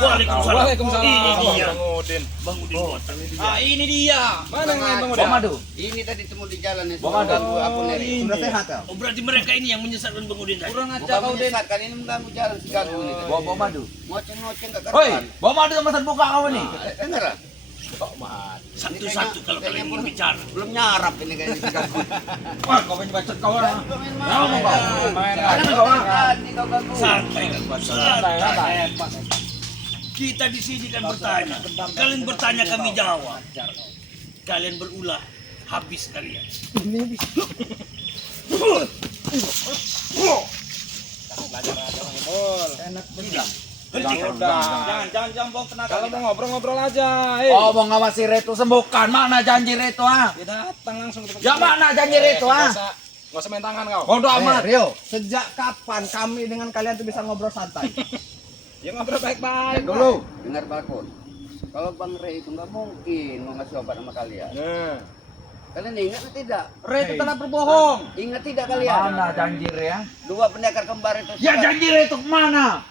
Waalaikumsalam. Waalaikumsalam. Ini dia. Bang Udin. Bang Udin botak. Ini dia. Mana yang lain Bang Udin? Bang Madu. Ini tadi temu di jalan itu. Bang Madu. Ganggu aku nih. Ini. Sudah sehat ya? Oh berarti mereka ini yang menyesatkan Bang Udin tadi. Kurang aja Bukan kau Udin. menyesatkan, ini mengganggu jalan si ganggu ini. Bawa madu. Ngoceng-ngoceng ke Hoi, depan. bawa madu sama terbuka kau nih. Dengar lah. Satu-satu kalau kalian ingin bicara. Belum nyarap ini kayaknya si ganggu. Wah, kau punya bacot kau lah. Mau mau, Bang? Main Jangan aja. kau makan, ini kau ganggu. Santai kan. Santai, santai. Kita di sini kan bertanya. Kalian bertanya kami jawab. Kalian berulah habis kalian. Henti. Jangan buang tenaga. Kalau mau ngobrol-ngobrol aja. Oh, mau ngawasi Reto sembuhkan. Mana janji Reto ah? Dia datang langsung ke tempat. Ya mana janji Reto ah? Nggak usah main tangan kau. Bodoh amat. Rio, sejak kapan kami dengan kalian tuh bisa ngobrol santai? Ya ngobrol baik-baik. Dulu. Dengar Bakun. Kalau Bang Rey itu nggak mungkin mau ngasih obat sama kalian. Nah. Kalian ingat atau tidak? Reto telah berbohong. Ingat tidak kalian? Mana janji ya? Dua pendekar kembar itu. Ya janji Reto kemana?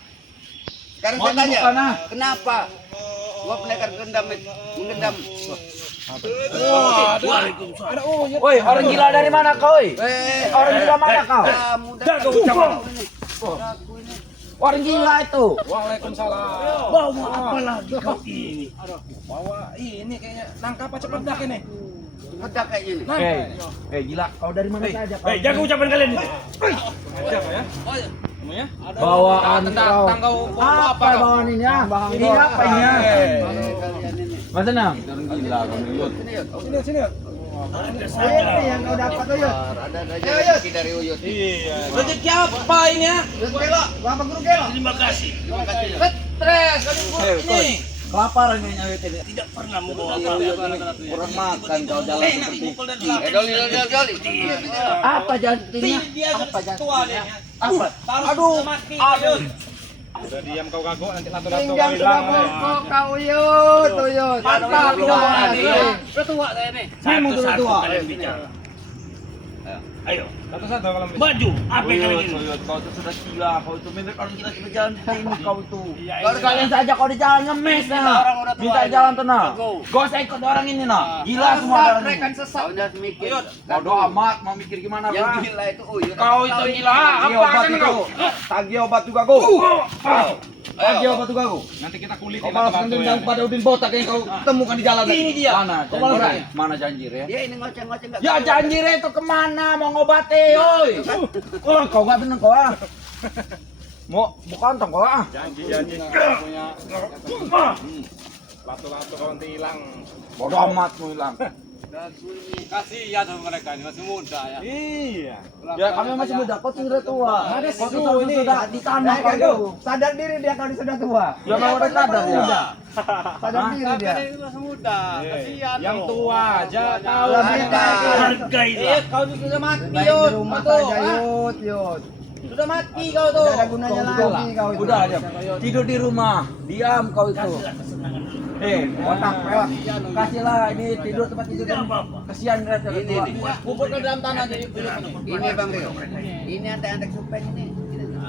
Sekarang Mau saya tanya, bukan, ah? kenapa dua pendekar menggendam? Waalaikumsalam. Woi, orang gila dari mana kau? Orang gila mana kau? Kamu Jaga ucapan. Aku ini. Orang gila itu. Waalaikumsalam. Bawa apa lagi kau ini? Bawa ini kayaknya nangkap apa cepet dah ini. Bedak kayaknya nih. Gila, kau dari mana saja kau? Hei, jaga ucapan kalian ini. Aja ya. Semuanya? Bawaan kau. Tangkau Apa bawaan ini ya? Ini apa ini ya? Kalian ini. Mas Senang. Orang gila kau Uyut. Sini yuk. Sini yuk. Ada Ini saja. yang kau dapat tuh yuk. Ada rezeki dari Uyut. Iya. Rezeki apa ini ya? Bapak guru gelo. Terima kasih. Terima kasih. Stres kau ini. Kelaparan kayaknya Uyut ini. Tidak pernah membawa apa-apa. Kurang makan kau jalan seperti. Doli. Apa jantinya? Apa jantinya? Apa? Aduh. Aduh. Udah diam kau kagok nanti lato-lato Pinggang kau sudah hilang. bongkok kau Uyut. Uyut. Mantap, Udah tua saya nih. Memang sudah Satu-satu tua. kalian bicara. Ayo, Satu-satu kalau bisa. maju. Apa yang kalian ingin? Uyut, kau itu sudah gila, kau itu mirip orang gila sudah jalan seperti ini kau itu. Iya, Kalau iya. kalian saja kau di jalan ngemes Orang nah. udah tua Minta ini. jalan tenang. Go. Gak usah ikut orang ini nah. Gila semua orang ini. Rekan sesat. Kau udah mikir. Bodoh amat mau mikir gimana Yang bang? gila itu Uyut. Kau itu gila. Tagih Apa obat kan itu. kau? Tagih obat juga kau. Tagih Ayo. obat juga kau. Nanti kita kulit Kau balas dendam pada Udin botak yang kau temukan di jalan. Ini dia. Mana? Kau balas Janji? Mana janji ya? Dia ini ngoceng-ngoceng enggak. Ya janji itu kemana mau ngobati, oi? Oh, kau nggak bener kau ah. Mau bukan tong kau ah. Janji punya. Lato-lato kau nanti hilang. Bodoh amat mau hilang. Kasihan sama mereka ini masih muda ya. Iya. Ya kami masih muda, kau sudah tua. Ada Kau susu sudah ini. sudah di tanah kau itu. Sadar diri dia kalau sudah tua. Ya mau udah sadar ya. Sadar diri dia. masih muda. Yang tua aja tahu. Lebih baik. Hargailah. Kau sudah mati, Baik di rumah saja Yud. Yud. Sudah mati kau tuh. Tidak ada gunanya lagi kau itu. Udah diam. Tidur di rumah, diam kau itu. Otak peot. Kasihlah ini tidur tempat tidur. Tidak apa-apa. Kasihan mereka Ini, tua. ini. Kubur ke dalam tanah jadi Ini Bang Rio. Ini antek-antek supeng ini.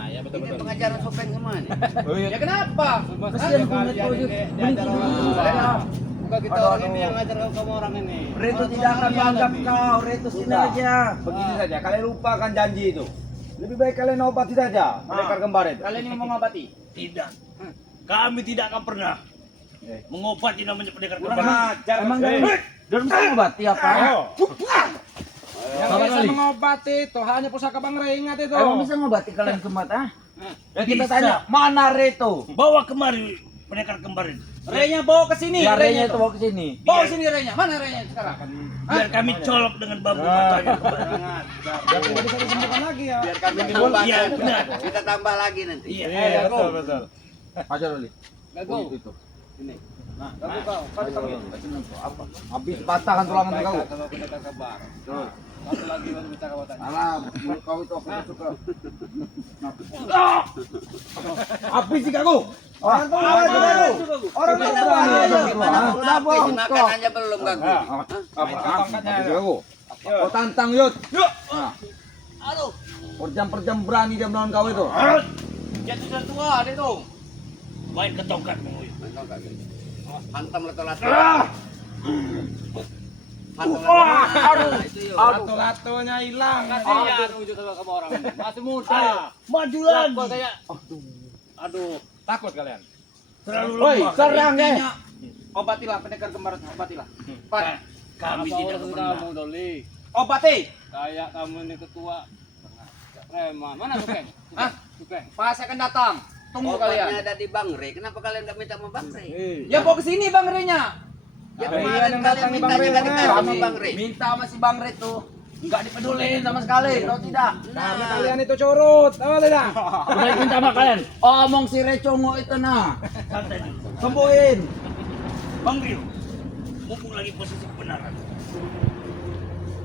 Ya Ini pengajaran supeng kemana? Ya kenapa? Kasihan kulit kau itu. Mending tidur. Bukan kita orang ini yang ngajar kamu orang ini. Reto tidak akan menganggap kau, Reto sini aja. Begini saja, kalian lupakan janji itu. Lebih baik kalian obati saja pendekar kembar itu. Kalian yang mau ngobati? Tidak. Kami tidak akan pernah mengobati namanya pendekar Kurang kembar. ajar. Emang dan bisa ngobati apa? Yang bisa mengobati itu hanya pusaka Bang Rey, ingat itu. Emang bisa ngobati kalian kemat ah? Ya kita Bisa. tanya, mana Reto? Bawa kemari pendekar kembar itu. Renya bawa ke sini. Ya Renya itu bawa ke sini. Bawa sini Renya. Mana Renya sekarang? Biar kami colok dengan bambu matanya. Biar tidak bisa disembuhkan lagi ya. Biar kami tambah. Iya, benar. Kita tambah lagi nanti. Iya. Iya, betul. Ajar Oli. Gago. Itu. Ini. Nah, Gago kau. Kau kau. apa? Habis patahkan tulangan kau. Kalau pendekar kembar. Satu lagi baru kita kawatan. Alah, mulut kau itu aku tak suka. Habis sih kau. Orang tua itu baru. Orang tua itu. Udah bohong Makan kok. aja belum Gago. Habis kau. Kau tantang Yud. Nah. Per jam berani dia melawan kau itu. Jadi sudah tua, ada itu. Main ke tongkatmu. Tahu enggak gitu. Hantam lato-lato. Itu yuk. Lato-latonya hilang. Kasihan wujud sama orang. Masih muda. Maju lagi. Kok kayak aduh, takut kalian. Terlalu Woi, lemah. serang deh. Obatilah pendekar kembar, obatilah. Kami tidak pernah. Kamu Doli. Obati. Kayak kamu ini ketua. Preman. Mana Sukeng? Hah? Sukeng. Pas akan datang. Tunggu Obatnya kalian. ada di Bang Rey. Kenapa kalian enggak minta sama Bang Rey? Ya bawa ke sini Bang Rey-nya. Ya Iya, kemarin yang kalian datangi minta Bang Rey, juga dikasih sama Kami Bang Rey. minta sama si Bang Rey tuh. Enggak dipedulin sama sekali, tahu tidak? Karena kalian itu curut, tahu tidak? Udah minta sama kalian. Omong si Recongo itu nah. Santai dulu. Sembuhin. Bang Rio, mumpung lagi posisi kebenaran.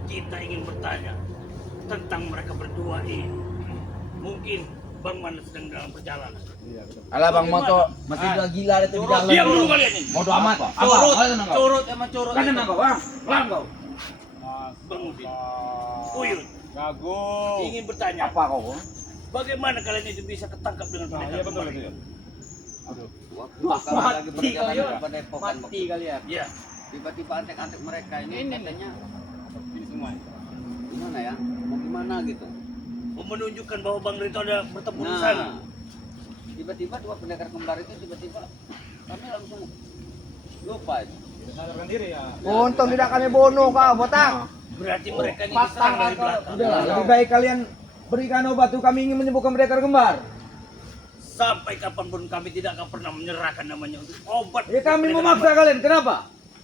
Kita ingin bertanya tentang mereka berdua ini. Mungkin Bang Mana sedang dalam perjalanan. Alah Bang Moto masih udah gila itu di jalan. Diam dulu kalian ini. Bodoh amat. Apa? Curut, Ayo tenang kau. curut emang curut. Kan tenang kau, Bang. Bang kau. Bang Udin, Uyun, Jago. ingin bertanya. Apa kau? Bagaimana kalian itu bisa ketangkap dengan mereka? Iya betul kemarin? itu. Waktu kalian lagi berjalan ke Padepokan, Mati kalian. Iya. tiba-tiba antek-antek mereka ini katanya Ini semua. gimana ya? Mau gimana gitu. Mau menunjukkan bahwa Bang Rito ada bertemu di sana. Nah, tiba-tiba dua pendekar kembar itu tiba-tiba kami langsung lupa itu. Tidak sadarkan diri ya. Untung tidak kami bunuh kau, botak. Berarti mereka ini diserang dari belakang. Udahlah, lebih baik kalian berikan obat tuh, kami ingin menyembuhkan pendekar kembar. Sampai kapanpun kami tidak akan pernah menyerahkan namanya untuk obat. Ya kami mereka memaksa kalian, kenapa?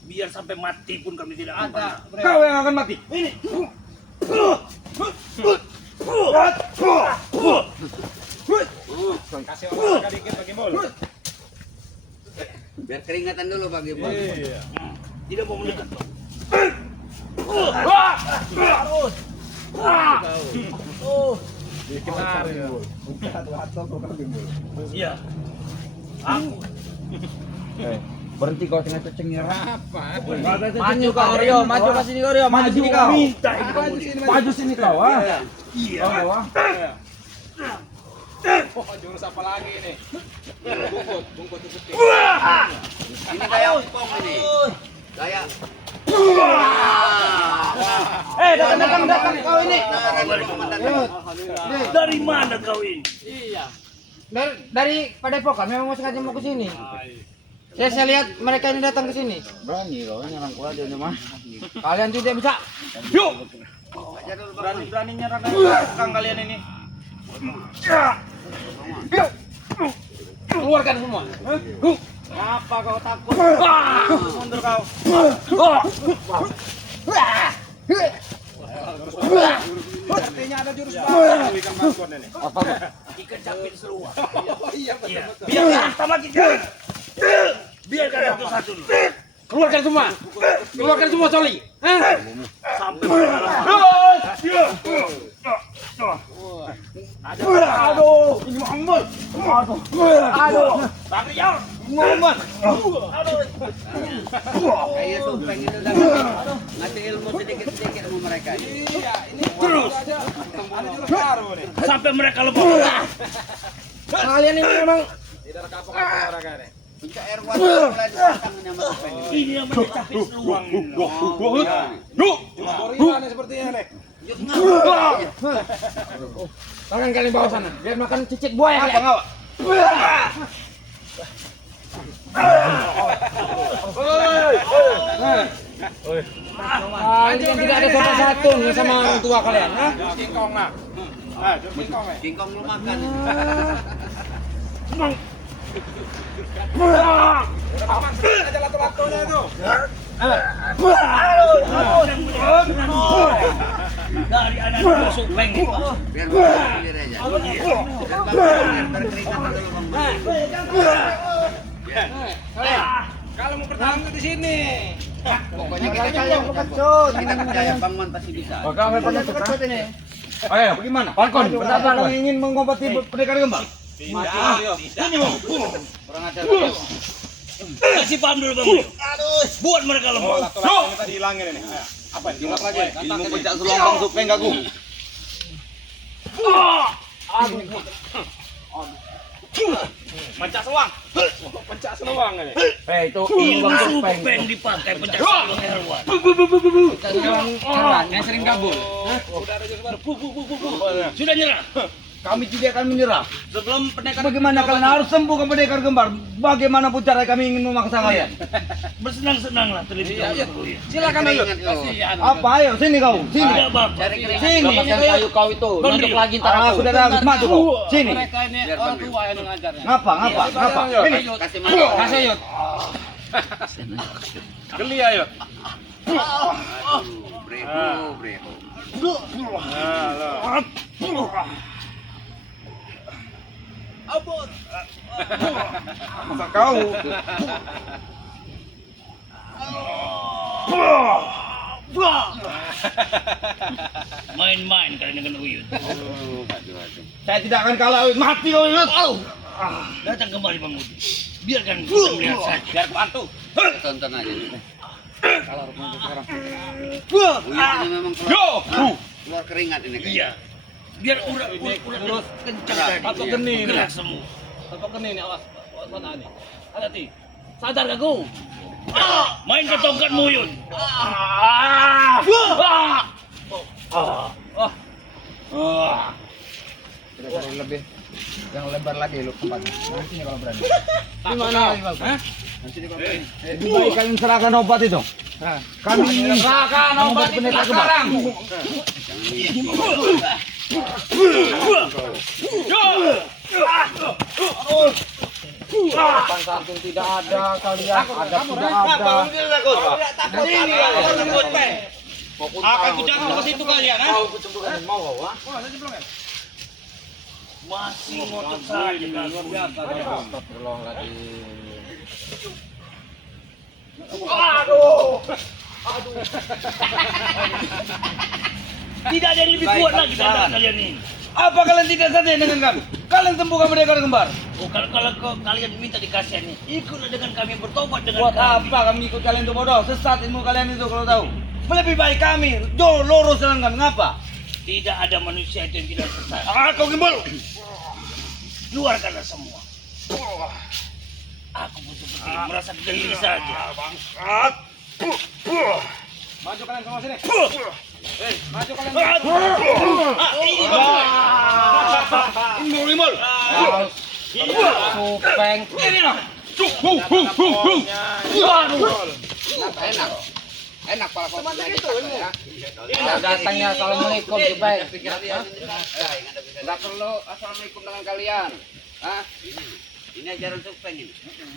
biar sampai mati pun kami tidak akan pernah. Kau yang akan mati. Ini. Kasih olahraga dikit bagi mulut. Biar keringatan dulu bagi bos. Iya. Tidak mau mendekat. Bang. Dikelar ya. Iya. Aku. Berhenti kau tengah cengir. Apa? Maju kau Rio, maju ke sini kau Rio, maju sini kau. Minta ini kamu. Maju sini kau, ah. Iya. Oh, ah. Oh, jurus apa lagi ini? Bungkut itu. Ini kayak ompong ini. Kayak Datang kau ini. Dari mana kau ini? Iya. Dari Padepokan memang mau sengaja mau ke sini. Saya lihat mereka ini datang ke sini. Berani kau nyerang gua dia mah. Kalian tidak bisa. Yuk. Berani-beraninya rakang kalian ini. Keluarkan semua. Apa kau takut? Mundur kau. Artinya ada jurus baru. Ikan bakon ini. Ikan capit seluar. Iya Iya. Biar sama kita. Biarkan satu-satu dulu. Keluarkan semua. Keluarkan semua Soli. Sampai mereka lepas. Aduh, ini Muhammad. Aduh, Bang Rio. Muhammad. kayak itu pengen udah ngasih ilmu sedikit-sedikit sama mereka ini. Iya, ini Terus. ada jurus baru nih. Sampai mereka lepas. Kalian ini memang Tidak ada kapok-kapok olahraga nih. Puncak air water mulai tangannya sama topeng ini. Ini yang capit seluar. Gorila nih sepertinya nih. tangan kalian bawa sana. Biar makan cicit buaya kalian. Kalian tidak ada sopan santun sama orang tua kalian. Kingkong nah. Ah, jurus kingkong nih. Kingkong lu makan. Aja lato-latonya itu. Dari anak busuk peng. Biar makan sendiri aja. Biar berkeringatan dulu bang. Kalau mau pertahanan di sini. Pokoknya kita percaya Bang Man pasti bisa. Kami pernah cepat ini. Ayo, bagaimana? Falcon, Kenapa kalian ingin mengobati pendekar kembar? Ini mau. Kurang ajar. Kasih paham dulu Bang Rio. Buat mereka lepas. Lato-lato ini tadi hilangin ini. Ayo, apa? Hilang lagi. Ilmu pencak selongsong supeng gagu. Pancak seluang. Pancak seluang ini. Itu Ilmu Bang Supeng. supeng dipakai pencak hewan. Yang sering gabung. Sudah nyerah. Kami tidak akan menyerah. Sebelum pendekar Bagaimana kalian harus sembuhkan pendekar kembar? Bagaimanapun cara kami ingin memaksa kalian. Bersenang-senanglah terlebih dahulu. silakan ayo. Apa? Ayo sini kau. Sini. Tidak bapak. Sini. Lepaskan kayu kau itu. Nunduk lagi ntar Ah, aku. sudah dah maju kau. Sini. Mereka ini orang tua yang mengajarnya. Ngapa? Sini. Kasih maju. Kasih yuk. Geli ayo. Masa kau? Main-main kalian dengan Uyut. Saya tidak akan kalah. Mati kau. Datang kembali Bang Udi. Biarkan kita melihat saja. Biar aku bantu. Tonton aja. Kalau rupanya sekarang. Ini memang keluar keringat ini kayaknya. Iya. Biar urat terus kencang tadi. Atau geni ini. Gerak semua. Tetap kene ini awas. Awas ini. Hati-hati. Sadar gak kau? Main ke tongkatmu Uyut. Tidak cari lebih yang lebar lagi lu tempatnya. Nanti nih kalau berani. Di mana? Lebih baik kalian serahkan obat itu. Kami ingin Serahkan obat itu pendekar kembar. sekarang. Sopan santun tidak ada kalian. Ada tidak ada. Akan kujangan ke situ kalian, ha? Masih ngotot saja kan. Luar biasa. Astagfirullahaladzim. Tidak ada yang lebih kuat lagi dari kalian ini. Apa kalian tidak sadar dengan kami? Kalian sembuhkan pendekar kembar. Oh, kalau kalian minta dikasihani, ikutlah dengan kami bertobat dengan Buat kami. apa kami ikut kalian itu bodoh? Sesat ilmu kalian itu kalau tahu. Lebih baik kami jauh lurus dengan kami. Ngapa? Tidak ada manusia itu yang tidak sesat. Kau gimbal. Keluarkanlah semua. Aku betul-betul merasa geli saja. Maju kalian semua sini. Maju kalian. Gimbal. Supeng. Enak. Enak kalau kau punya ya. Datangnya assalamualaikum Supeng. Enggak perlu assalamualaikum dengan kalian. Hah? Ini ajaran supeng ini.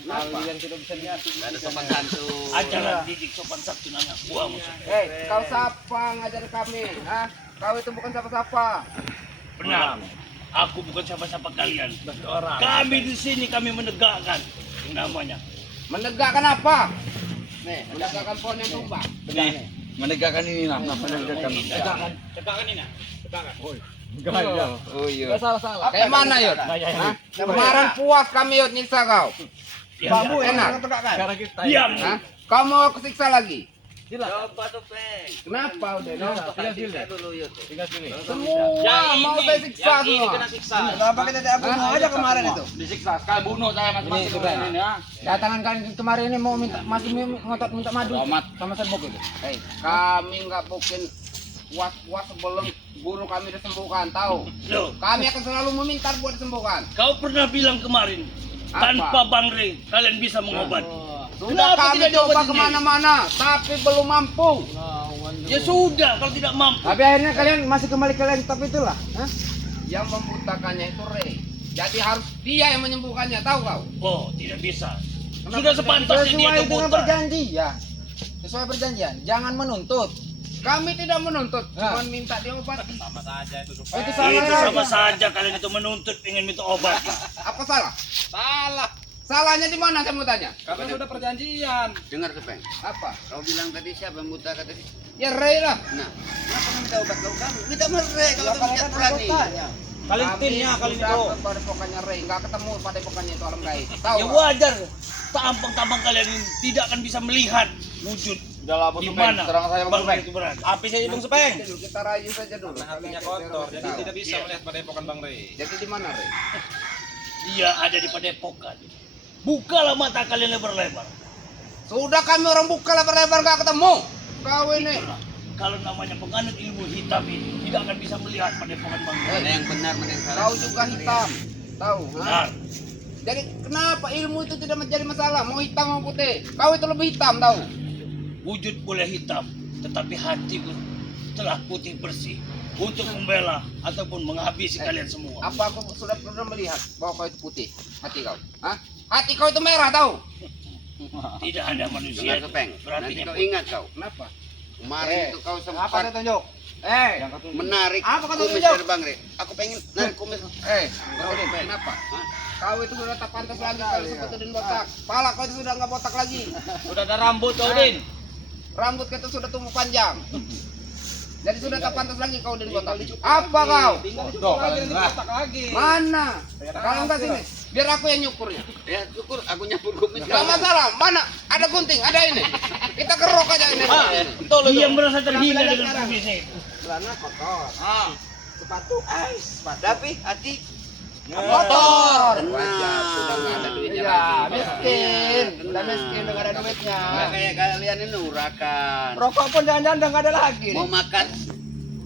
Kalian tidak bisa lihat. Enggak ada sopan santun. Ajaran didik sopan santun anak buahmu. Hei, kau siapa ngajar kami? Hah? Kau itu bukan siapa-siapa. Benar. Aku bukan siapa-siapa kalian. Kami di sini kami menegakkan namanya. Menegakkan apa? Nih, menegakkan pohon yang tumbang. Menegakkan ini nah. Menegakkan. Tegakkan ini. Tegakkan. Oh iya. Salah. Kayak mana Yud? Hah? Kemarin puas kami Yud nyiksa kau. Bambu Enak. Diam. Hah? Kau mau aku siksa lagi? Coba supeng. Kenapa udah? Siksa dulu yuk. Semua mau saya siksa semua. siksa. Kenapa kita tidak bunuh aja kemarin itu? Disiksa. Sekali bunuh saya masing-masing Ini, Supeng. ini ya. Datangan kalian kemarin ini mau masih ngotot minta madu sama serbuk itu. Hei, kami nggak mungkin puas sebelum guru kami disembuhkan, tahu? Loh, Kami akan selalu meminta buat disembuhkan. kau pernah bilang kemarin Apa? tanpa Bang Rey kalian bisa mengobati. Sudah Kenapa kami tidak coba diobatin kemana-mana, tapi belum mampu. Ya sudah, kalau tidak mampu. Tapi akhirnya kalian masih kembali kalian top itulah. Hah? Yang membutakannya itu Rey. Jadi harus dia yang menyembuhkannya, tahu kau? Oh, tidak bisa. Sudah sepantasnya dia Sesuai dengan kebuta. perjanjian. Sesuai perjanjian, jangan menuntut. Kami tidak menuntut, cuma minta diobati. Sama saja itu Itu supeng. salah Itu lagi. sama saja kalian itu menuntut ingin minta obat. Apa salah? Salah. Salahnya di mana saya mau tanya? Karena sudah perjanjian. Dengar supeng. Apa? Kau bilang tadi siapa yang buta kata tadi? Ya Rey lah. Nah, kenapa minta obat kau kan? Minta mereka kalau kamu tidak berani. Kalian timnya kalian itu. Pada pokoknya Rey, nggak ketemu pada pokoknya itu alam gaib. Tahu? Ya nggak? wajar. Tampang-tampang kalian ini tidak akan bisa melihat wujud Udah lah, di mana serang saya Bang Bang Rey itu berada. Api saja Bang Supeng. Dulu kita rayu saja dulu. Hatinya kotor, jadi tidak bisa melihat padepokan Bang Rey. Jadi di mana Rey? Dia ada di Padepokan. Bukalah mata kalian lebar-lebar. Sudah kami orang buka lebar-lebar nggak ketemu. Kau ini. Kalau namanya penganut ilmu hitam ini tidak akan bisa melihat Padepokan Banggai. Mana yang benar, mana yang salah? Kau juga hitam. Tahu? Ha? Benar. Jadi kenapa ilmu itu tidak menjadi masalah? Mau hitam mau putih. Kau itu lebih hitam tahu? Wujud boleh hitam, tetapi hati telah putih bersih untuk membela ataupun menghabisi kalian semua. Apa aku sudah pernah melihat bahwa kau itu putih? Hati kau? Hah? Hati kau itu merah tahu? Tidak ada manusia Dengar Kepeng, nanti berarti kau ingat kau. Kenapa? Kemarin itu kau Apa sempat kau tunjuk? menarik Apa kau kumis tunjuk? dari Bang Re. Aku pengen narik kumis. Kau ini kenapa? Kau itu sudah tak pantas lagi kalau seperti Udin botak. Pala kau itu sudah nggak botak lagi. Sudah ada rambut kau, Din. Rambut kita sudah tumbuh panjang. Jadi sudah tak pantas lagi kau Udin botak. Apa kau? Tuh, lagi. Mana? Kalau enggak sini, biar aku yang nyukurnya. Ya syukur aku nyabur kumis. Gak masalah. Mana? Ada gunting, ada ini. Kita kerok aja ini. dia merasa terhina dengan kumisnya itu. Celana kotor. Sepatu sepatu. Tapi hati Motor. Wajar, Sudah nggak ada duitnya Iya, lagi. Miskin. Udah miskin, udah nggak ada duitnya. nggak kayak kalian ini urakan. Rokok pun jangan-jangan udah nggak ada lagi. Mau makan,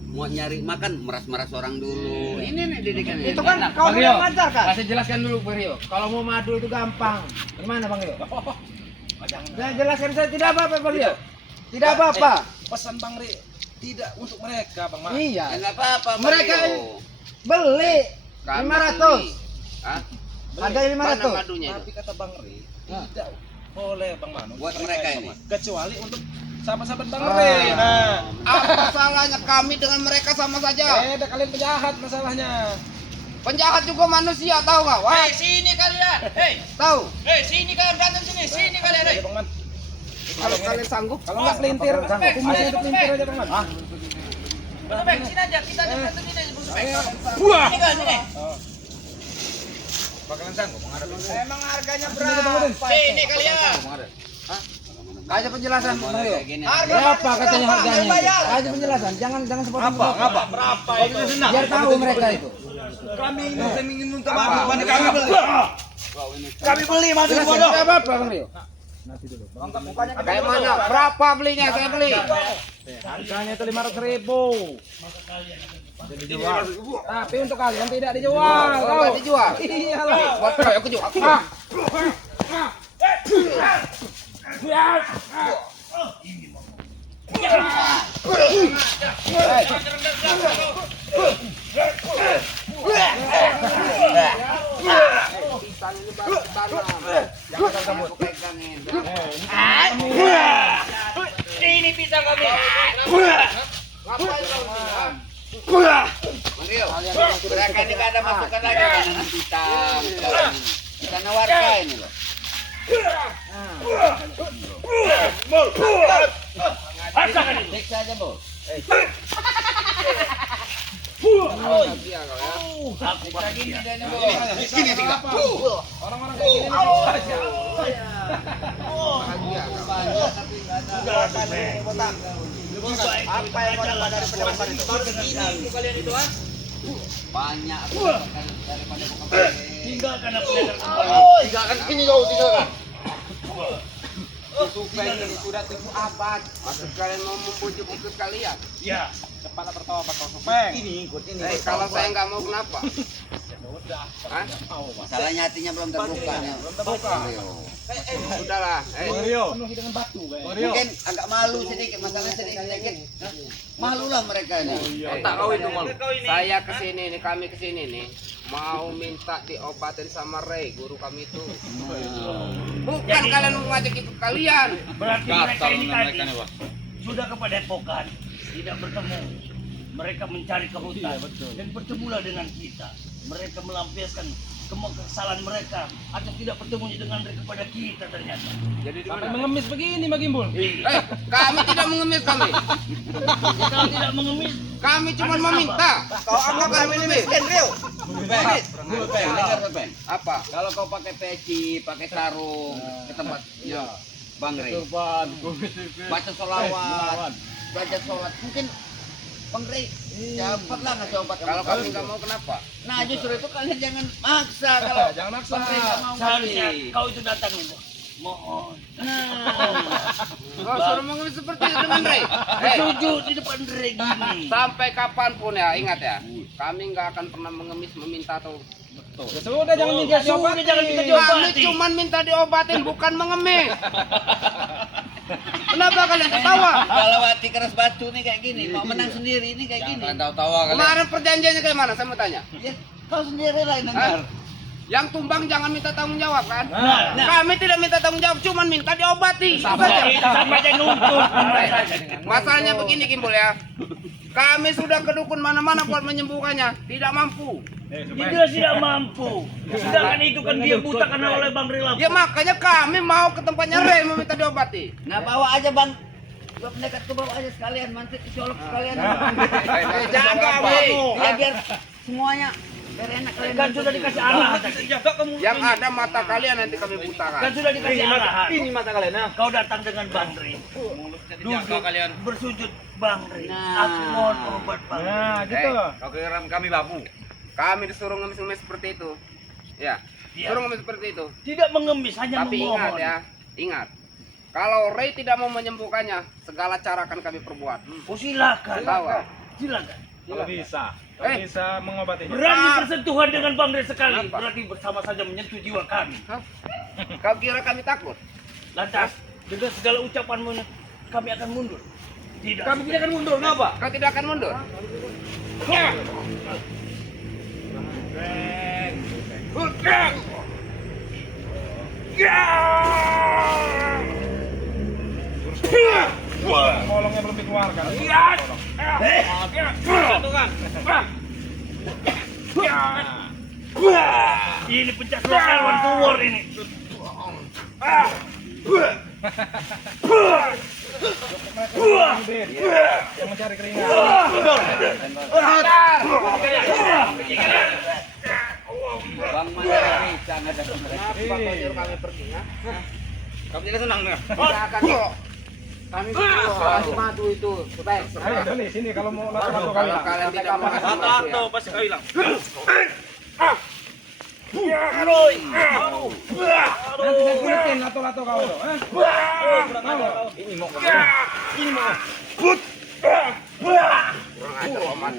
mau nyari makan meras-meras orang dulu. Ini nih didikannya. Itu kan kau Bang yang Rio, ngajar kan? kasih jelaskan dulu Bang Rio. Kalau mau madu itu gampang. Gimana Bang Rio? Saya jelaskan saya tidak apa-apa Bang Rio. Tidak apa-apa. Pesan Bang Ri tidak untuk mereka, Bang Mas. Ya Iya. nggak apa-apa. Bang Mereka Rio. Beli Kami 500. beli. Hah? Harganya Mana 500. madunya itu? Tapi kata Bang Ri tidak boleh Bang Manu. Buat mereka ini. Kecuali untuk sahabat-sahabat Bang Ah. Ri. Nah, Apa salahnya kami dengan mereka sama saja? ada kalian penjahat masalahnya. Penjahat juga manusia tahu nggak? Wah, Sini kalian. Hei, tahu? sini kalian berantem sini. Sini kalian. Ayo Bang Man. Kalau kalian sanggup, Kalau nggak pelintir, kumisnya itu pelintir aja Bang Man. Sini aja, kita aja berantem sini aja. Buah. Sini kan, sini. Bakalan sanggup menghadapi. emang harganya berapa? Sini kalian. Aja penjelasan Bang Rio. Kayak gini. Berapa katanya harganya? Aja penjelasan. Jangan sepotong. Ngapa? Berapa itu? Biar tahu mereka itu. Kami ingin minta maaf. Kami beli. Kami beli masuk Jelasin. bodoh. Tidak apa-apa Bang Rio. Kayak mana? Berapa belinya? Saya beli. Harganya itu 500.000. Dijual. Tapi untuk kalian tidak dijual. Oh, nggak dijual. Iyalah. Buat kau aku jual. Pisang ini baru tanam. Jangan kamu pegangin. Ini pisang kami. Ngapain kau ini? ah? Bang Rio, mereka ini nggak ada masukan lagi dengan kita. Kita nawarkan ini loh. Periksa aja bos. Dia kau ya. Aku begini dan Gini sih nggak. Orang-orang kayak gini nih. Bahagia kau. Apa yang mau dari pendapat itu? Kalian itu ah? Banyak daripada bukan. Tinggalkan aku yang Tinggalkan sini kau, tinggalkan. Supeng ini sudah 7 abad. Maksud kalian mau membujuk ikut kalian? Ya, Kepala bertobat kau Supeng. Kalau saya nggak mau kenapa? Hah? Masalahnya hatinya belum terbuka. Bang Rio. Udahlah. Mungkin agak malu sedikit, masalah sedikit. Malu lah mereka ini. Tak kau itu malu. Saya kesini nih, kami kesini nih mau minta diobatin sama Ray, guru kami itu. Bukan kalian mau ngajak ikut kalian. berarti mereka ini tadi sudah kepada epokan, tidak bertemu. Mereka mencari ke hutan dan bertemulah dengan kita. Mereka melampiaskan kesalahan mereka atau tidak bertemunya dengan mereka kepada kita ternyata. Jadi Sampai mengemis begini Bang Gimbul. kami tidak mengemis kami. Kalau tidak mengemis, Kami cuma meminta. Kau anggap kami ini miskin, Rio. Dengar Bang. Apa? Kalau kau pakai peci, pakai sarung ke tempat Bang Rey, baca sholawat, baca sholat, mungkin Bang Rey Cepatlah ngasih obat. Kalau kami nggak mau kenapa? Nah justru itu kalian jangan maksa kalau Jangan maksa. pemerintah mau Seharusnya ngasih. kau itu datang itu. Mohon. Kau suruh mengemis seperti itu dengan Rey. Sujud di depan Rey gini. Sampai kapanpun ya, ingat ya, kami nggak akan pernah mengemis meminta atau Ya sudah jangan minta diobati. Jangan minta kami diobati. cuman minta diobatin, bukan mengemis. Kenapa kalian ketawa? Kalau hati keras batu nih kayak gini, mau menang sendiri ini kayak gini. tawa Kemarin perjanjiannya kayak mana? Saya mau tanya. Ya, kau sendiri lah yang dengar. Yang tumbang jangan minta tanggung jawab kan? Nah. Kami tidak minta tanggung jawab, cuman minta diobati. Sama aja nuntut. Masalahnya begini Kimbul ya. Kami sudah ke dukun mana-mana buat menyembuhkannya, tidak mampu. Dia tidak mampu. Sedangkan itu kan dia buta karena oleh Bang Rila. Ya makanya kami mau ke tempatnya Rey meminta diobati. Nah bawa aja bang. Gua pendekat tuh bawa aja sekalian, mantik psikolog sekalian. Jaga weh. Ya biar semuanya biar enak kalian. Kan sudah dikasih arahan. Yang ada mata kalian nanti kami butakan. Kan sudah dikasih arahan. Ini mata kalian nah. Kau datang dengan Bang Rey. Duduk kalian. bersujud Bang Rey. Nah. Aku mohon obat Bang Rey. Nah, gitu. Kau kira kami babu. Kami disuruh ngemis-ngemis seperti itu. Ya, Iya. suruh ngemis seperti itu. Tidak mengemis, hanya Tapi ingat memohon. ya, ingat. Kalau Rey tidak mau menyembuhkannya, segala cara akan kami perbuat. Oh silakan. Tahu? Silakan. Kalau bisa. Kalau bisa mengobatinya. Berani bersentuhan dengan Bang Rey sekali, Kenapa? berarti bersama saja menyentuh jiwa kami. Hah? Kau kira kami takut? Lantas, dengan segala ucapanmu, kami akan mundur. Tidak. Kami tidak akan mundur, kenapa? Kau tidak akan mundur. Kolongnya belum dikeluarkan. Ini pencak hewan tuwar ini. Yang mencari keringat. Bang mana bisa ada mereka. Kenapa kau nyuruh kami pergi? Ya? Kami tidak senang dengan. Tidak akan. Kami kasih madu itu. Baik. Ayo, Doni, sini kalau mau lato-lato Kalau kalian. kalian tidak mau kasih madu ya. pasti kau hilang. Nanti saya kulitin lato-lato kau tuh. Ini mau kemana? Ini mau. Kurang ajar Oman.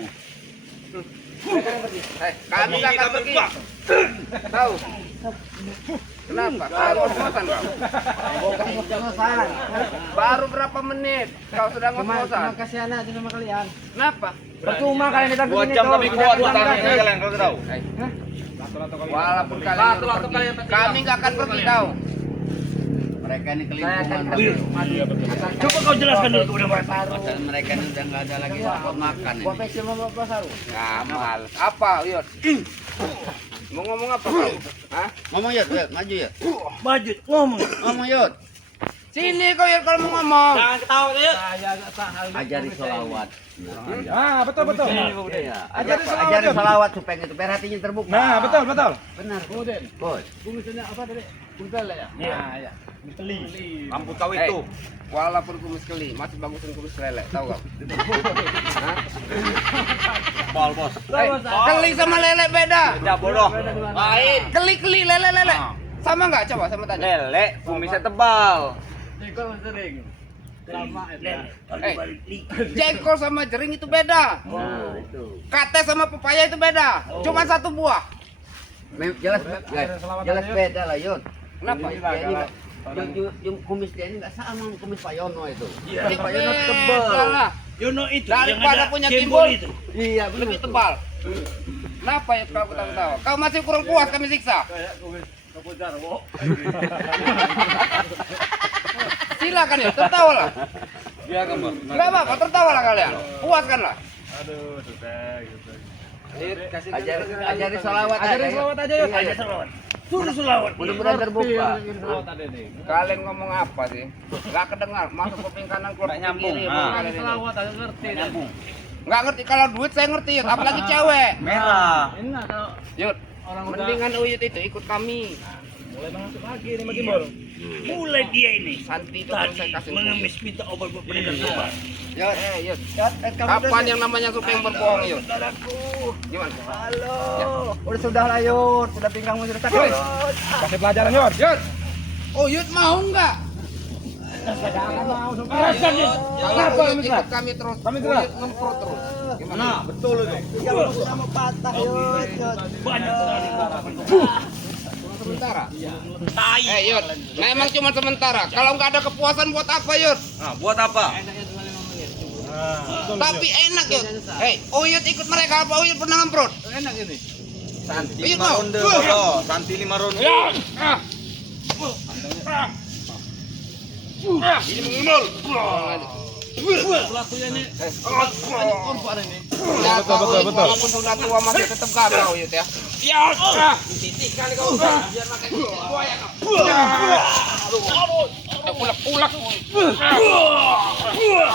Kami nggak akan pergi. Tahu? Kenapa? Kau ngos-ngosan kau? Baru berapa menit kau sudah ngos-ngosan? kasihan aja sama kalian. Kenapa? Percuma kalian datang ke 2 sini jam tuh. kami kuat buat kalian, kau tahu. Lato-lato kalian. Walaupun kalian nyuruh pergi, kami nggak akan pergi tahu. Mereka ini kelimpungan. Coba kau jelaskan dulu kepada mereka. Padahal mereka ini udah nggak ada lagi buat makan ini. Ngamal. Apa, Yud? Mau ngomong apa kau? Hah? Ngomong Yud, Yud, maju Yud. Maju, ngomong. Ngomong Yud. Sini kau Yud kalau mau ngomong. Ajari sholawat. Ah, betul betul. Ajari sholawat supaya itu biar hatinya terbuka. Nah, betul betul. Benar. Bos. Nah, ya. Rambut kau Eh, itu. walaupun kumis keli, masih bagusin kumis lele, tahu gak? Hah? Bal bos. Keli sama lele beda. Tidak bodoh. Baik. Keli lele. Sama nggak? Coba saya mau tanya. Lele, kumisnya tebal. Jengkol sama jering itu beda. Nah, itu. Kate sama pepaya itu beda. Cuma satu buah. Jelas jelas beda lah Yud. Kenapa? Kumis dia ini yung kumis dia ini nggak sama sama kumis Pak Yono itu. Iya. Kumis Pak Yono Beda tebel. lah. Yono itu yang Daripada ada punya jembol timbul. itu. Iya Lebih benar. tebal. Kenapa ya kau ketawa? Kau masih kurang puas kami siksa. Silakan ya, tertawa lah. Iya kan bos. Enggak apa-apa, tertawa lah kalian. Puaskan lah. Ajari sholawat aja. Ajari selawat aja Yud. Aja selawat. Suruh selawat. Mudah-mudahan terbuka. Kalian ngomong apa sih? Enggak kedengar, masuk kuping kanan keluar kuping nyambung. kiri. Ah. Kalian ini. Nyambung. Nggak ngerti kalau duit saya ngerti, Yud. Apalagi cewek. Merah. Yud, mendingan Uyut itu ikut kami. Mulai masuk lagi ini Mas Gimbal. Mulai dia ini Santi itu kalau saya tadi kasih mengemis minta obat buat pedagang obat. Yud, kapan yang namanya Supeng berbohong Yud? Saudaraku. Gimana? Halo. Udah sudah lah Yud, sudah pinggangmu sudah sakit. Kasih pelajaran Yud. Yud. Oh Yud mau enggak? Jangan mau sumpah. Kalau Yud ikut kami terus. Kami terus. Yud ngemprot terus. Gimana? Nah, betul itu. Banyak sekali. Sementara. Tai. Yud, memang cuma sementara. Kalau nggak ada kepuasan buat apa Yud? Nah, buat apa? Tapi enak Yud. Yud ikut mereka apa Yud pernah ngemprot? Enak ini. Santi Yud 5 mau. ronde, bodoh. Santi 5 ronde. Ini mengimbul. Betul. Walaupun sudah tua masih tetap gagal Yud ya. Titik kali kau. Biar makan buaya kau. Ulak-ulak.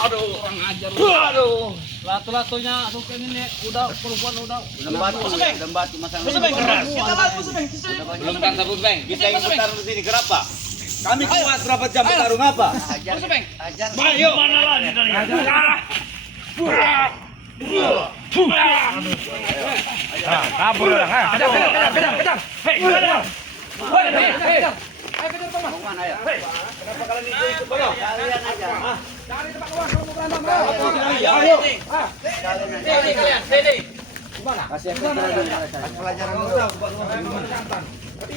Aduh, kurang ajar. Aduh. Latu-latunya Supeng ini udah perempuan udah. Udah batu masang. Keras. Belum kan sabut, Bang. Kita yang putar di sini kenapa? Kami kuat berapa jam bertarung apa? Ayo mana lagi kalian? Kabur lah. Kejar. Hei, kejar. Mau mana ya? Kenapa kalian itu ikut bodoh? Kalian aja. Jangan di tempat keluar kalau mau berantem. Gimana? Kasih Pelajaran dulu.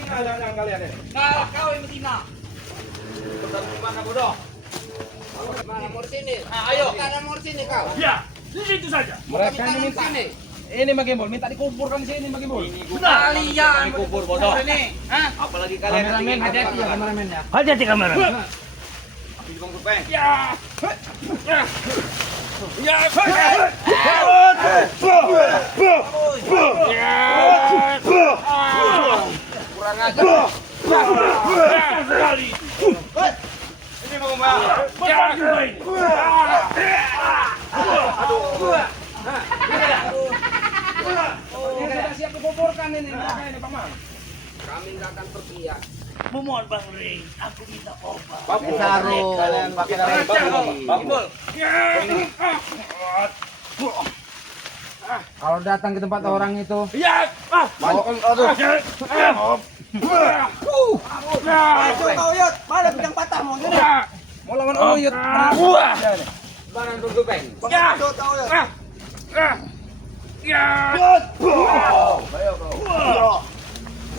Jangan kalian ini. Kau yang betina. Gimana bodoh? Mana mau sini? Ayo. Karena mau sini kau. Ya, di situ saja. Mereka ini minta. Ini Mas Gimbal, minta dikumpulkan di sini Mas Gimbal. Kalian Kubur bodoh. ini, hah? Apalagi kalian yang tinggi Hati-hati ya kameramennya. Hati-hati kamera. Bang Supeng. Kurang ajar. Sekali. Ini mau mbak. Besar juga ini. Sudah siap dikumpulkan ini mereka ini Paman. Kami nggak akan pergi ya. Memohon Bang Rey, aku minta obat. Sarung. Kalian pakai darah Bang. Kalau datang ke tempat orang itu, Ya. mau lawan Uyut. Barang dulu Bang.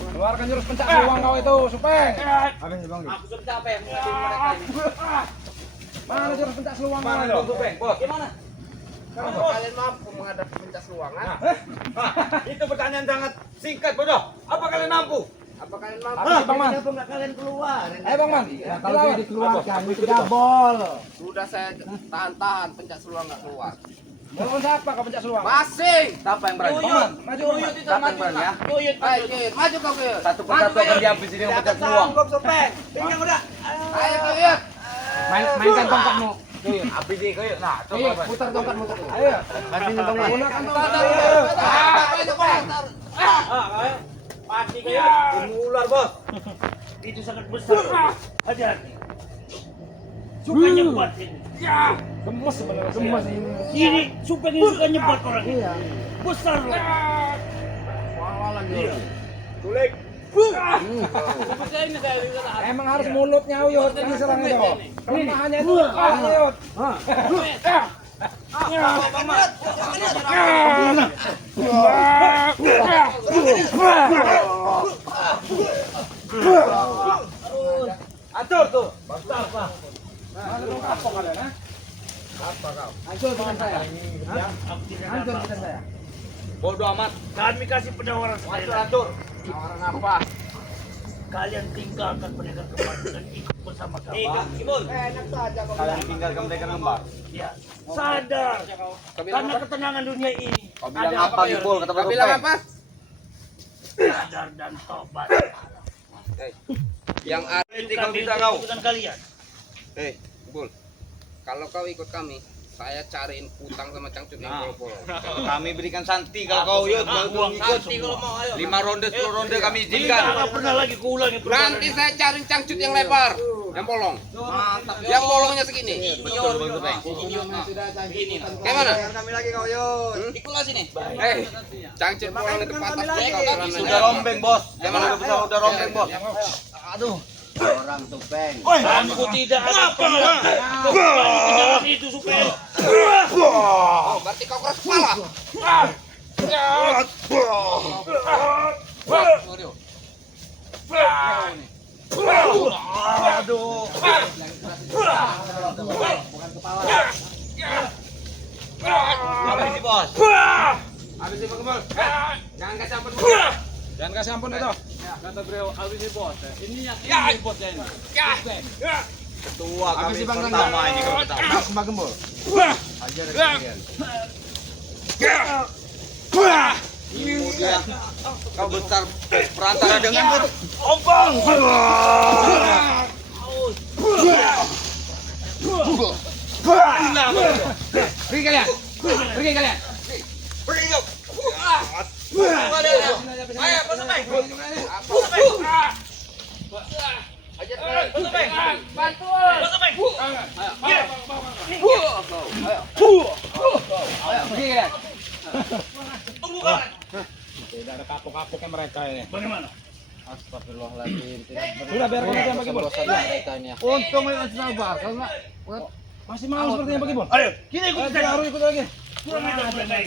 Keluarkan jurus pencak uang kau itu, Supeng. Habis Bang. Aku sudah capek menghadapi mereka ini. Mana jurus pencak seluang kau Mana itu? Bang Supeng? Bos. Gimana? Kalau kalian mampu menghadapi pencak seluangan, Itu pertanyaan sangat singkat bodoh. Apa kalian mampu? apa kalian mampu? Apa sih Bang Man? Kenapa nggak kalian keluar? Bang Man. Kalau dia dikeluarkan itu jabol. Sudah saya tahan-tahan pencak seluang nggak keluar. Mau lawan siapa kau pencak seluang? Masih. Siapa yang berani? Bang Man, maju Bang Man. Siapa yang berani ya? Ayo, maju kau ke. Satu persatu akan dihabis ini pencak seluang. Ayo kau Mainkan tongkatmu. Api di kayu. Nah, Ayo, coba. putar tongkatmu tuh. Ayo. Kasih Bang Man. Gunakan tongkat. Pasti kayu. Ini ular, Bos. Itu sangat besar. Hati-hati. Suka nyebat ini. Gemes sebenarnya. Gemes ini. Ini Supeng ini suka nyebat orang ini. Besar loh. Iya. Kulik. Emang harus mulutnya Uyut yang diserang itu. Kelemahannya itu kepalanya Uyut. Atur tuh. Mana dong kapok kalian, ha? Apa kau? Hancur bukan saya. Aku tidak Hancur apa. bukan saya. Bodoh amat. Kami kasih penawaran sekali lagi. Atur. Orang apa? Kalian tinggalkan pedagang kembar dan ikut bersama kami. Ibul. Enak saja kau. Kalian tinggalkan mereka ngembak. Ya, sadar. Karena ketenangan dunia ini. Kau bilang ada apa, Ibul? Kata Kau bilang apa? sadar dan tobat. Yang ada Kau bisa kau. Bukan kalian. Bul. Kalau kau ikut kami, Saya cariin utang sama cangcut yang Nah. pol-pol. Kami berikan santi kalau kau yuk, kau ikut. 5 ronde 10 ronde kami izinkan. Tidak pernah lagi kuulangi Nanti saya cariin cangcut yang lebar, yang bolong. Yang bolongnya segini. Gimana? Kami lagi kau yuk. Ikutlah sini. Cangcut bolong itu patah Sudah rombeng bos. Jangan udah udah rombeng bos. Aduh. Orang tupeng. Aku tidak ada kejalan itu supaya Oh, berarti kau keras kepala. Aduh. Apa ini bos? Habis ini Bang. Jangan kasih ampun. Jangan kasih ampun itu. Kata beliau, habis ini bos. Ini yang ini bosnya ini. Ketua kami Habis Bang pertama ini kalau kita. Sembah gembul. Ajar kalian. Kemudian kau besar perantara dengan ompong. Pergi kalian. Pergi kalian. Pergi kalian. Tidak ada kapok-kapoknya mereka ini. Bagaimana? Astagfirullahaladzim. Sudah biarkan aja bagi bol. Mereka ini ya. Untung masih sabar. Kalau enggak masih mau sepertinya bagi bol. Ayo, kita ikut Kita harus ikut lagi. kurang ajar naik.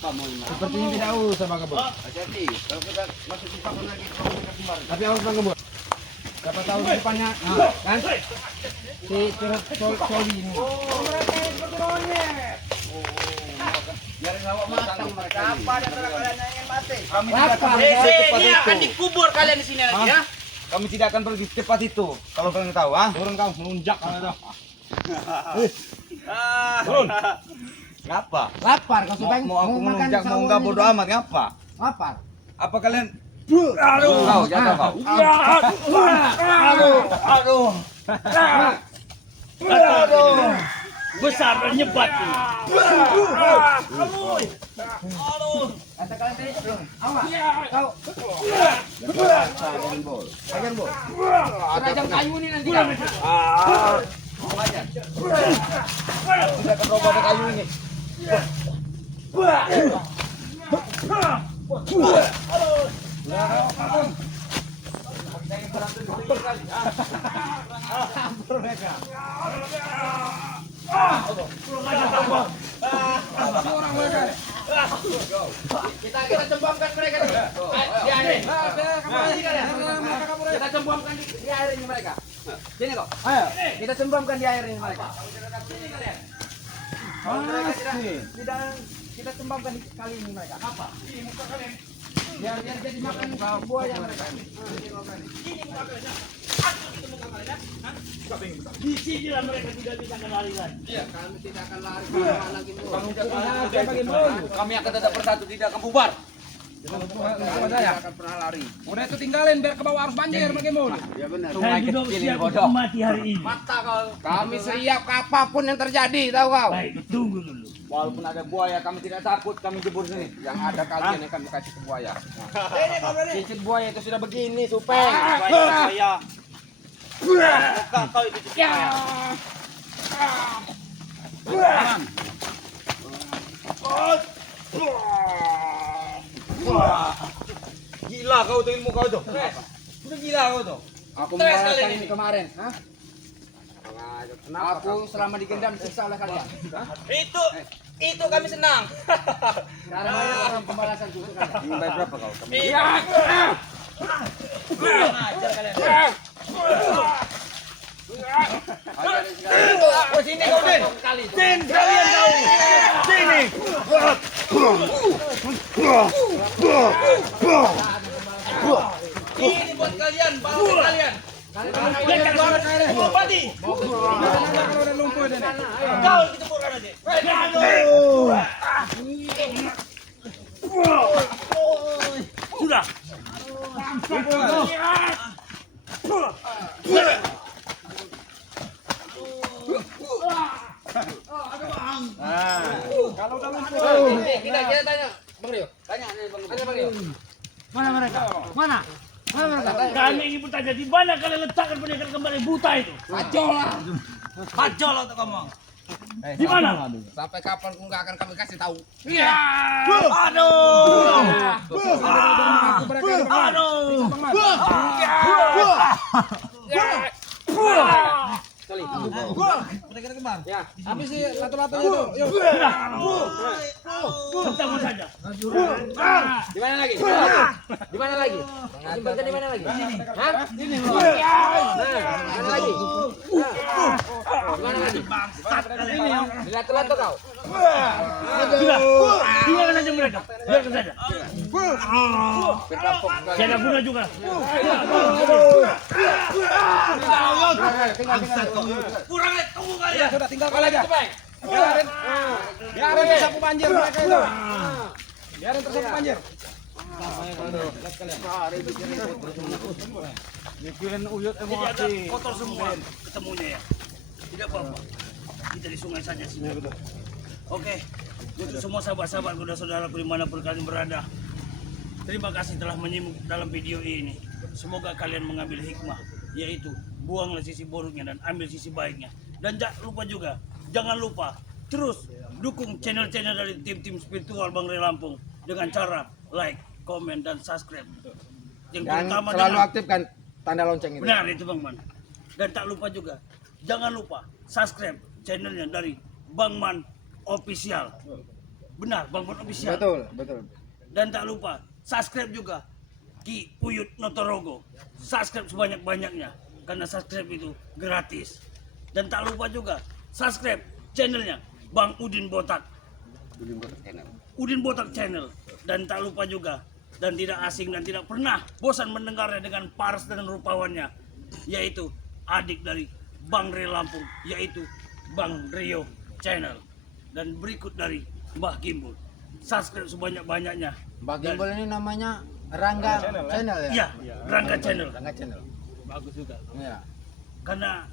Sepertinya tidak usah bang bol. Hati-hati. Kalau kita masuk di pakan lagi, kalau kita kemarin. Tapi harus bang bol. Siapa tahu di depannya, kan? Si Coli ini. Biarin awak matang mereka. Apa di antara kalian yang ingin mati? kami tidak akan Ini pergi cepat akan itu. dikubur kalian di sini nanti ya. Kami tidak akan pergi cepat itu. Kalau kalian tahu, ah? Turun kau, melunjak kau itu. Turun. Ngapa? Lapar kau supaya Mau aku makan melunjak mau sahur enggak ini. bodo amat ngapa? Lapar. Apa kalian Aduh. kau jatuh kau? Aduh. Aduh. Besar dan nyebat ini. Kata kalian tadi, awas. Kau. Ajar bol. Kerajaan kayu ini nanti kan. Tidak akan roboh ada kayu ini. Kita cembamkan mereka nih. Di air. Kita cembamkan di air ini mereka. Sini kok. Ayo. Kita cembamkan di air ini mereka. Kalau mereka Tidak kita cembamkan di kali ini mereka. Apa? Biar jadi makan buaya mereka. Di sinilah mereka tidak bisa lari lagi. Iya, kami tidak akan lari kemana lagi. Kami akan tetap bersatu, tidak akan bubar. saya. akan pernah lari. Udah itu tinggalin biar ke bawah arus banjir bagi bol. Ya benar. Saya juga siap untuk mati hari ini. Kami siap apapun yang terjadi, tahu kau? Baik, tunggu dulu. Walaupun ada buaya, kami tidak takut, kami jebur sini. Yang ada kalian yang kami kasih ke buaya. Cicit buaya itu sudah begini, supeng. Saya. Kau itu. Gila kau tuh ilmu kau tuh. Udah gila kau tuh. Aku merasakan ini kemarin. Hah? Aku selama digendam disiksa oleh kalian. Itu kami senang. Sekarang bayar pembalasan juga kalian. Bayar berapa kau? Oh sini kau Den. Den kalian kau. Sini. Ini buat kalian, bawa kalian. Mati. Kau ditempurkan aja. Sudah. saja, di mana kalian letakkan pendekar kembar yang buta itu? Pajol untuk kamu. Di mana? Sampai kapan pun nggak akan kami kasih tahu. Pendekar kembar. Ya, habis sih lato-latonya tuh. Yuk. Pertama saja. Di mana lagi? Di mana lagi? Simpannya di mana lagi? Hah? Sini. Nah, di mana lagi? Di mana lagi? Di lato-lato kau. Biarkan saja mereka. Biarkan saja. Saya ada guna juga. Kurang lihat tunggu kalian. Sudah tinggalkan aja. Biarin tersapu banjir mereka itu. Biarin tersapu banjir. Mikirin uyut Jadi agak emosi. kotor semua ketemunya ya. Tidak apa-apa. Kita di sungai saja sini. Oke. Untuk semua sahabat-sahabatku dan saudaraku dimanapun kalian berada. Terima kasih telah menyimak dalam video ini. Semoga kalian mengambil hikmah, yaitu buanglah sisi buruknya dan ambil sisi baiknya. Dan jangan lupa terus dukung channel-channel dari tim-tim spiritual Bang Ray Lampung dengan cara like, komen, dan subscribe. Yang Dan terutama selalu aktifkan tanda lonceng itu. benar itu Bang Man. Dan tak lupa juga, jangan lupa subscribe channelnya dari Bang Man Official. Benar, Bang Man Official. Betul. Dan tak lupa subscribe juga Ki Uyut Notorogo. Subscribe sebanyak-banyaknya karena subscribe itu gratis. Dan tak lupa juga subscribe channelnya Bang Udin Botak. Udin Botak Channel. Dan tak lupa juga dan tidak asing dan tidak pernah bosan mendengarnya dengan paras dan rupawannya, yaitu adik dari Bang Ray Lampung, yaitu Bang Rio Channel. Dan berikut dari Mbah Gimbul. Subscribe sebanyak-banyaknya. Mbak Gimbal ini namanya Rangga Channel ya? Iya, Rangga Channel. Rangga Channel. Bagus juga. Iya. Karena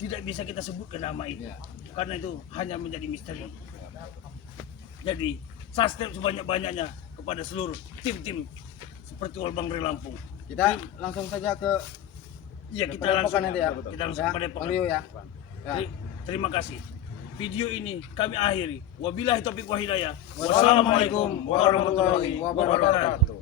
tidak bisa kita sebutkan nama itu. Iya. Karena itu hanya menjadi misteri. Jadi, subscribe sebanyak-banyaknya kepada seluruh tim-tim seperti Bang Ray Lampung. Kita langsung saja ke Iya, kita Padepokan langsung nanti ya. Kita langsung Ya, ke Padepokan. Bang Rio ya. Ya. Terima kasih. Video ini kami akhiri. Wabillahi taufiq wa hidayah. Wassalamualaikum warahmatullahi wabarakatuh.